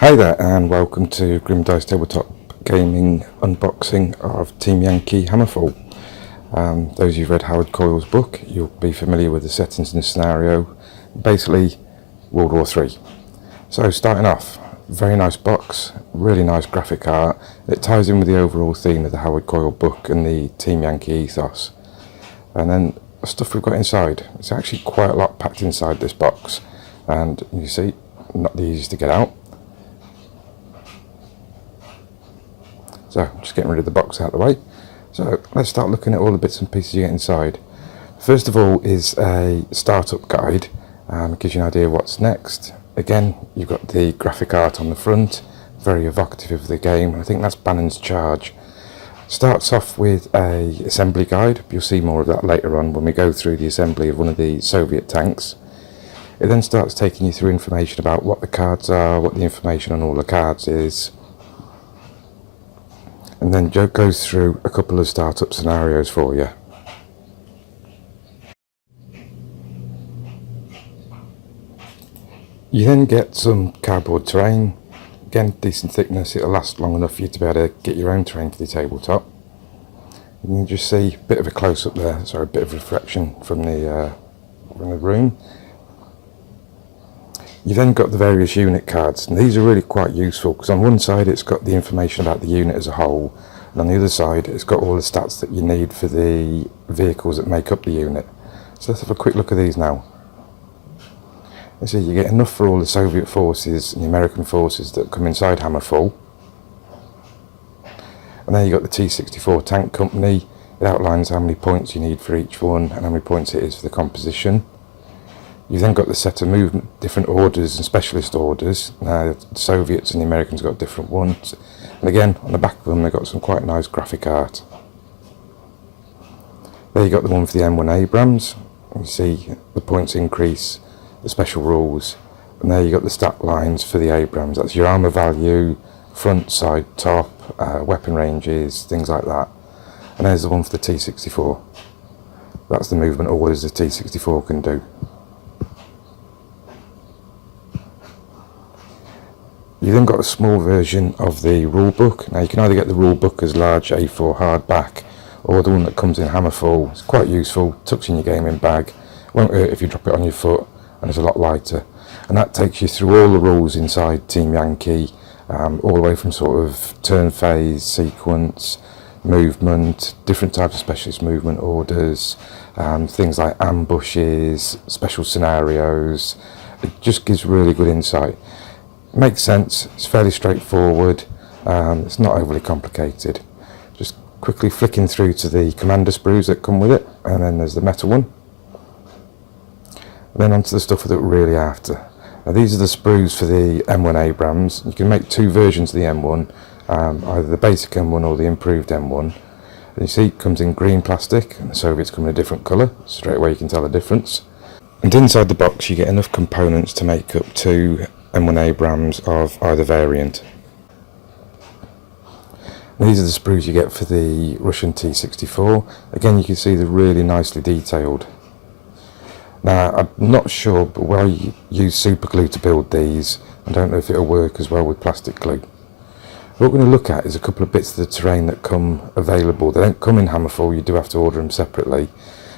Hi there and welcome to Grim Dice Tabletop Gaming unboxing of Team Yankee Hammerfall. Those of you who've read Howard Coyle's book, you'll be familiar with the settings and the scenario. Basically, World War III. So starting off, very nice box, really nice graphic art. It ties in with the overall theme of the Howard Coyle book and the Team Yankee ethos. And then the stuff we've got inside, it's actually quite a lot packed inside this box. And you see, not the easiest to get out. So just getting rid of the box out of the way. So let's start looking at all the bits and pieces you get inside. First of all is a startup guide. Gives you an idea of what's next. Again, you've got the graphic art on the front, very evocative of the game. I think that's Bannon's Charge. Starts off with a assembly guide. You'll see more of that later on when we go through the assembly of one of the Soviet tanks. It then starts taking you through information about what the cards are, what the information on all the cards is. And then Joe goes through a couple of startup scenarios for you. You then get some cardboard terrain. Again, decent thickness, it'll last long enough for you to be able to get your own terrain for the tabletop. You can just see a bit of a close-up there, sorry, a bit of reflection from the room. You've then got the various unit cards, and these are really quite useful because on one side it's got the information about the unit as a whole, and on the other side it's got all the stats that you need for the vehicles that make up the unit. So let's have a quick look at these now. You see, you get enough for all the Soviet forces and the American forces that come inside Hammerfall. And then you've got the T-64 tank company. It outlines how many points you need for each one and how many points it is for the composition. You've then got the set of movement, different orders and specialist orders. Now, the Soviets and the Americans got different ones. And again, on the back of them, they've got some quite nice graphic art. There you got the one for the M1 Abrams. You see the points increase, the special rules. And there you got the stat lines for the Abrams. That's your armour value, front, side, top, weapon ranges, things like that. And there's the one for the T-64. That's the movement orders the T-64 can do. You've then got a small version of the rulebook. Now you can either get the rulebook as large A4 hardback or the one that comes in Hammerfall. It's quite useful, tucks in your gaming bag, won't hurt if you drop it on your foot, and it's a lot lighter. And that takes you through all the rules inside Team Yankee, all the way from sort of turn phase, sequence, movement, different types of specialist movement orders, things like ambushes, special scenarios. It just gives really good insight. Makes sense, it's fairly straightforward, it's not overly complicated. Just quickly flicking through to the commander sprues that come with it, and then there's the metal one. And then onto the stuff that we're really after. Now these are the sprues for the M1 Abrams. You can make two versions of the M1, either the basic M1 or the improved M1. And you see it comes in green plastic, and the Soviets come in a different colour. Straight away you can tell the difference. And inside the box you get enough components to make up two M1 Abrams of either variant. And these are the sprues you get for the Russian T-64. Again, you can see they're really nicely detailed. Now, I'm not sure, but where I use super glue to build these, I don't know if it'll work as well with plastic glue. What we're going to look at is a couple of bits of the terrain that come available. They don't come in Hammerfall, you do have to order them separately.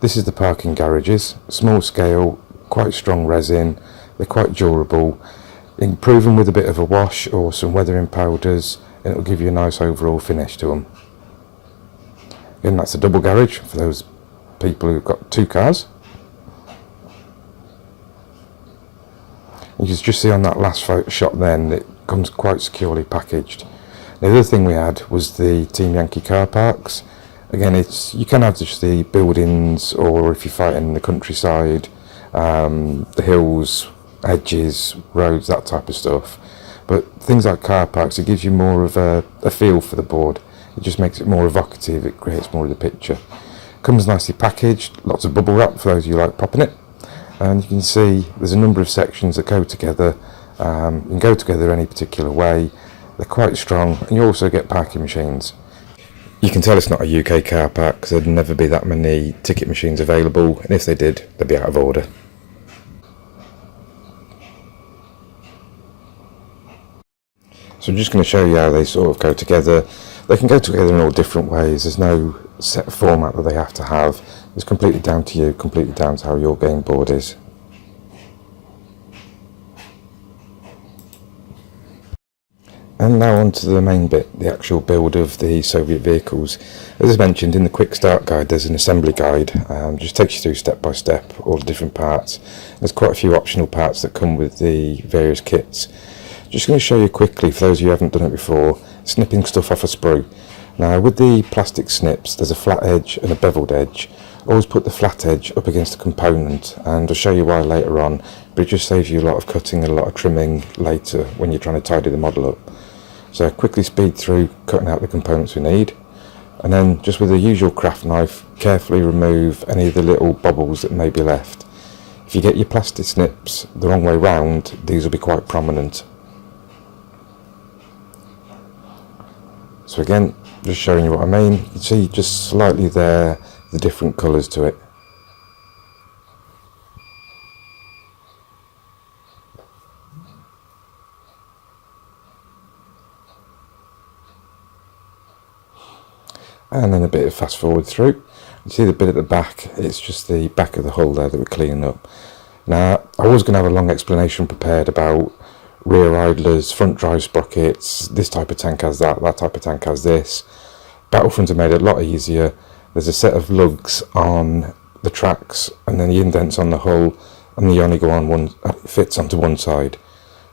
This is the parking garages, small scale, quite strong resin, they're quite durable. Improve them with a bit of a wash or some weathering powders, and it'll give you a nice overall finish to them. Again, that's a double garage for those people who've got two cars. You can just see on that last shot then, it comes quite securely packaged. The other thing we had was the Team Yankee car parks. Again, you can have just the buildings, or if you're fighting in the countryside, the hills, edges, roads, that type of stuff. But things like car parks, it gives you more of a feel for the board. It just makes it more evocative, it creates more of the picture. Comes nicely packaged, lots of bubble wrap for those of you like popping it. And you can see there's a number of sections that go together. You can go together any particular way. They're quite strong, and you also get parking machines. You can tell it's not a UK car park because there'd never be that many ticket machines available, and if they did, they'd be out of order. So I'm just going to show you how they sort of go together. They can go together in all different ways. There's no set format that they have to have. It's completely down to you, completely down to how your game board is. And now on to the main bit, the actual build of the Soviet vehicles. As I mentioned, in the quick start guide there's an assembly guide, just takes you through step by step all the different parts. There's quite a few optional parts that come with the various kits. Just going to show you quickly, for those of you who haven't done it before, snipping stuff off a sprue. Now with the plastic snips there's a flat edge and a beveled edge. Always put the flat edge up against a component, and I'll show you why later on, but it just saves you a lot of cutting and a lot of trimming later when you're trying to tidy the model up. So quickly speed through cutting out the components we need, and then just with the usual craft knife carefully remove any of the little bubbles that may be left. If you get your plastic snips the wrong way round, these will be quite prominent. So again, just showing you what I mean. You can see just slightly there the different colours to it. And then a bit of fast forward through. You see the bit at the back, it's just the back of the hull there that we're cleaning up. Now, I was going to have a long explanation prepared about rear idlers, front drive sprockets, this type of tank has that, that type of tank has this. Battlefront have made it a lot easier. There's a set of lugs on the tracks and then the indents on the hull, and they only go on one, fits onto one side.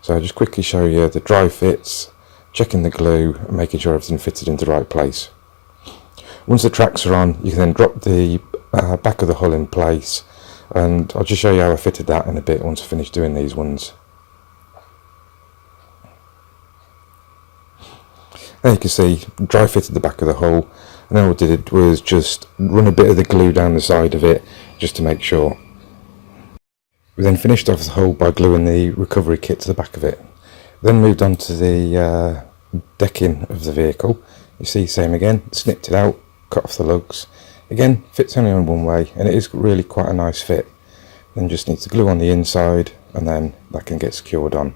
So I'll just quickly show you the dry fits, checking the glue and making sure everything fitted into the right place. Once the tracks are on, you can then drop the back of the hull in place, and I'll just show you how I fitted that in a bit once I finish doing these ones. There you can see, dry fitted the back of the hull, and then what I did was just run a bit of the glue down the side of it, just to make sure. We then finished off the hull by gluing the recovery kit to the back of it. Then moved on to the decking of the vehicle. You see, same again, snipped it out, cut off the lugs. Again, fits only on one way, and it is really quite a nice fit. Then just need to glue on the inside, and then that can get secured on.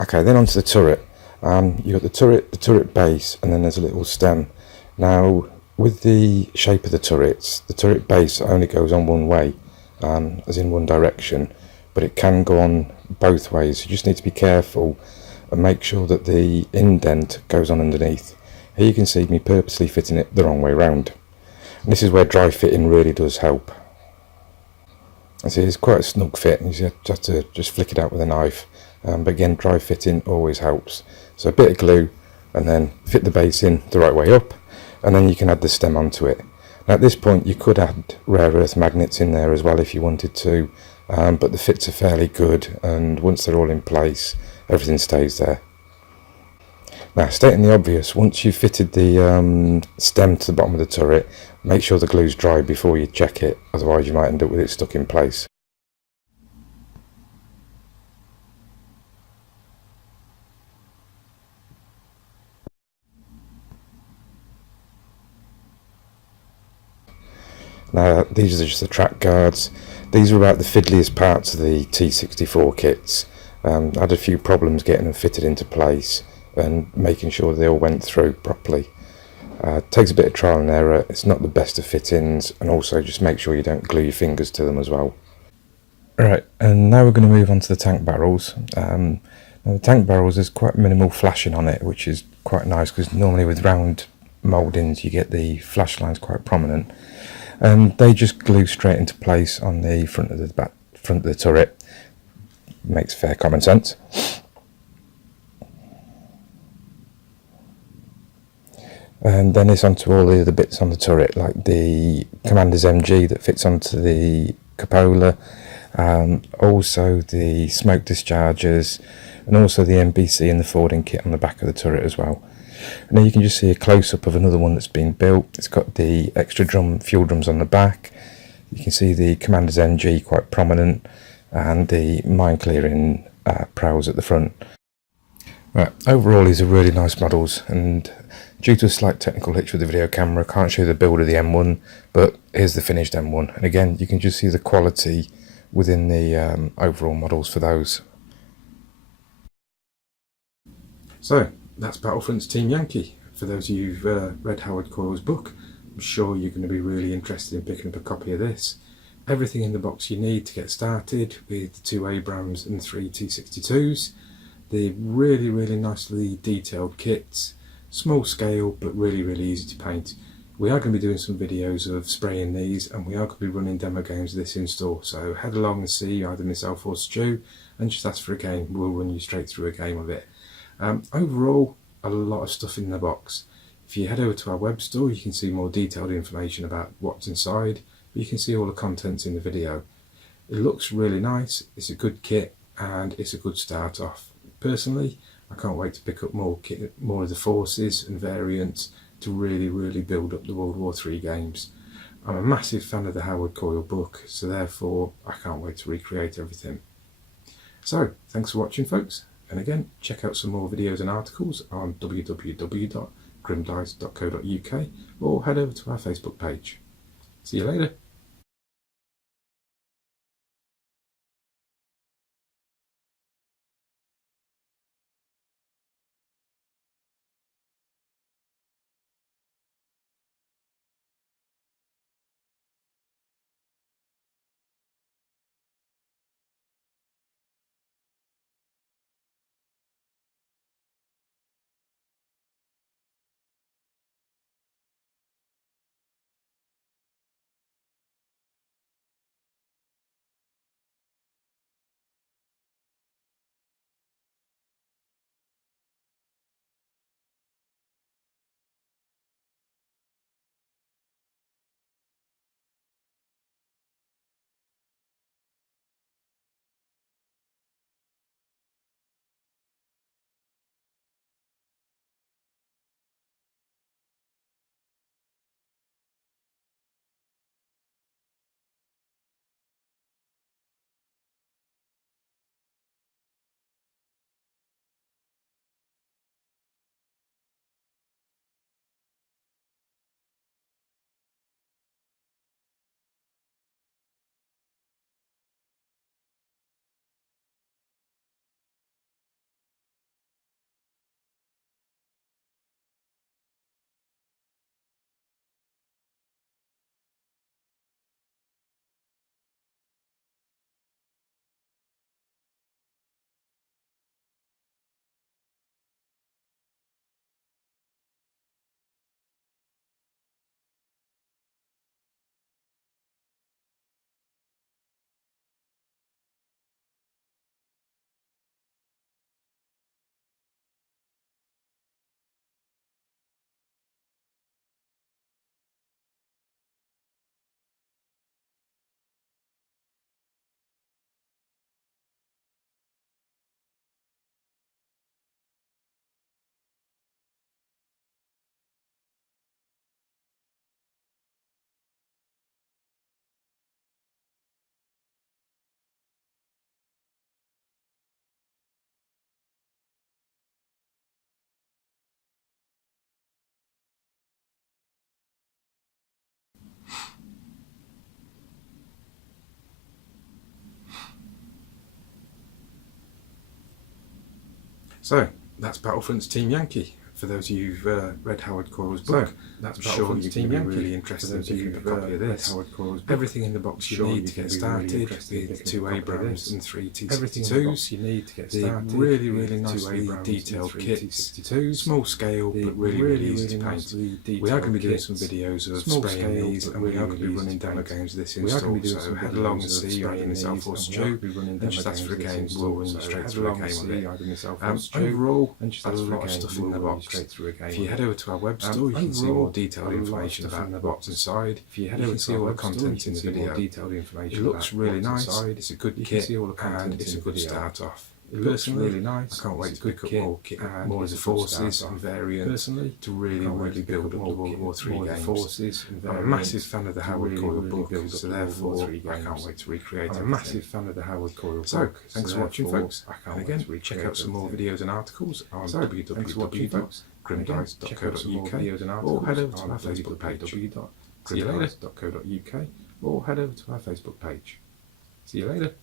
Okay, then onto the turret. You've got the turret base, and then there's a little stem. Now, with the shape of the turret base only goes on one way, as in one direction, but it can go on both ways. You just need to be careful and make sure that the indent goes on underneath. Here you can see me purposely fitting it the wrong way round. And this is where dry fitting really does help. I see it's quite a snug fit, and you have to just flick it out with a knife. But again, dry fitting always helps. So a bit of glue, and then fit the base in the right way up, and then you can add the stem onto it. Now at this point you could add rare earth magnets in there as well if you wanted to, but the fits are fairly good, and once they're all in place, everything stays there. Now, stating the obvious, once you've fitted the stem to the bottom of the turret, make sure the glue's dry before you check it, otherwise you might end up with it stuck in place. Now, these are just the track guards. These are about the fiddliest parts of the T64 kits. I had a few problems getting them fitted into place and making sure they all went through properly. Takes a bit of trial and error. It's not the best of fittings, and also just make sure you don't glue your fingers to them as well. Right, and now we're going to move on to the tank barrels. Now the tank barrels, there's quite minimal flashing on it, which is quite nice, because normally with round mouldings you get the flash lines quite prominent, and they just glue straight into place on the front of the turret. Makes fair common sense. And then it's onto all the other bits on the turret, like the Commander's MG that fits onto the cupola, also the smoke dischargers, and also the MBC and the forwarding kit on the back of the turret as well. And then you can just see a close-up of another one that's been built. It's got the extra fuel drums on the back. You can see the Commander's MG quite prominent, and the mine clearing prows at the front. Right, overall these are really nice models, and due to a slight technical hitch with the video camera, I can't show you the build of the M1, but here's the finished M1. And again, you can just see the quality within the overall models for those. So that's Battlefront's Team Yankee. For those of you who've read Howard Coyle's book, I'm sure you're going to be really interested in picking up a copy of this. Everything in the box you need to get started with the 2 Abrams and 3 T62s. They're really nicely detailed kits, small scale but really easy to paint. We are going to be doing some videos of spraying these, and we are going to be running demo games of this in store, so head along and see either myself or Stu and just ask for a game. We'll run you straight through a game of it. Overall, a lot of stuff in the box. If you head over to our web store, you can see more detailed information about what's inside, but you can see all the contents in the video. It looks really nice, it's a good kit, and it's a good start off. Personally, I can't wait to pick up more of the forces and variants to really build up the World War III games. I'm a massive fan of the Howard Coyle book, so therefore I can't wait to recreate everything. So, thanks for watching, folks, and again, check out some more videos and articles on www.grimdice.co.uk or head over to our Facebook page. See you later. So, that's Battlefront's Team Yankee. For those of you who've read Howard Coyle's book, I'm sure you're going to be really interested in picking up a copy of this. Everything in the box you need to get started with 2 Abrams and 3 T62s. You need to get started. Really nicely detailed kits. Small scale, but really easy to paint. We are going to be doing some videos of spraying these, and we are going to be running demo games of this in store. So head along and see either myself or Stu, and just ask for a game. We'll run you straight through a game of it. Overall, a lot of stuff in the box. If you head over to our web store, you can see more detailed information about what's inside. If you head over to all the contents in the video, it looks really nice, it's a good kit, and it's a good start off. It looks really nice. I can't wait to pick up more of the forces and variants to really build up the World War III games. I'm a massive fan of the Howard Coyle book, so therefore I can't wait to recreate it. I'm a massive fan of the Howard Coyle book. So, thanks for watching, folks. And again, check out some more videos and articles on www.grimdice.co.uk or head over to our Facebook page. See you later. See you later.